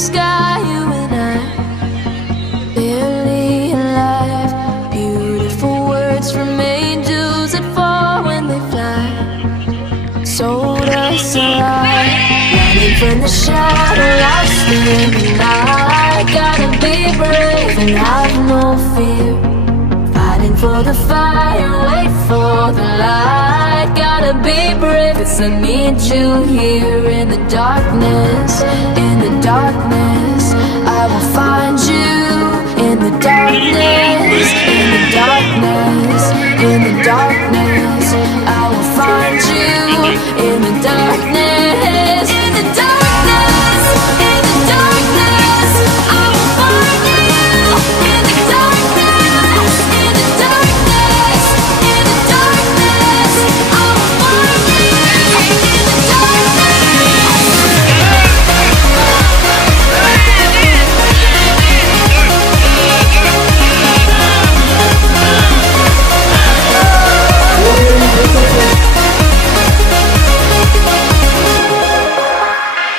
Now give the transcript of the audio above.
sky, you and I, barely alive. Beautiful words from angels that fall when they fly. Sold us alive, running from the shadow, lost in the night. Gotta be brave and have no fear, fighting for the fire, wait for the light. Gotta be brave, 'cause I need you here in the darkness. In the darkness, I will find you. In the darkness, in the darkness, in the darkness, I will find you. In the darkness.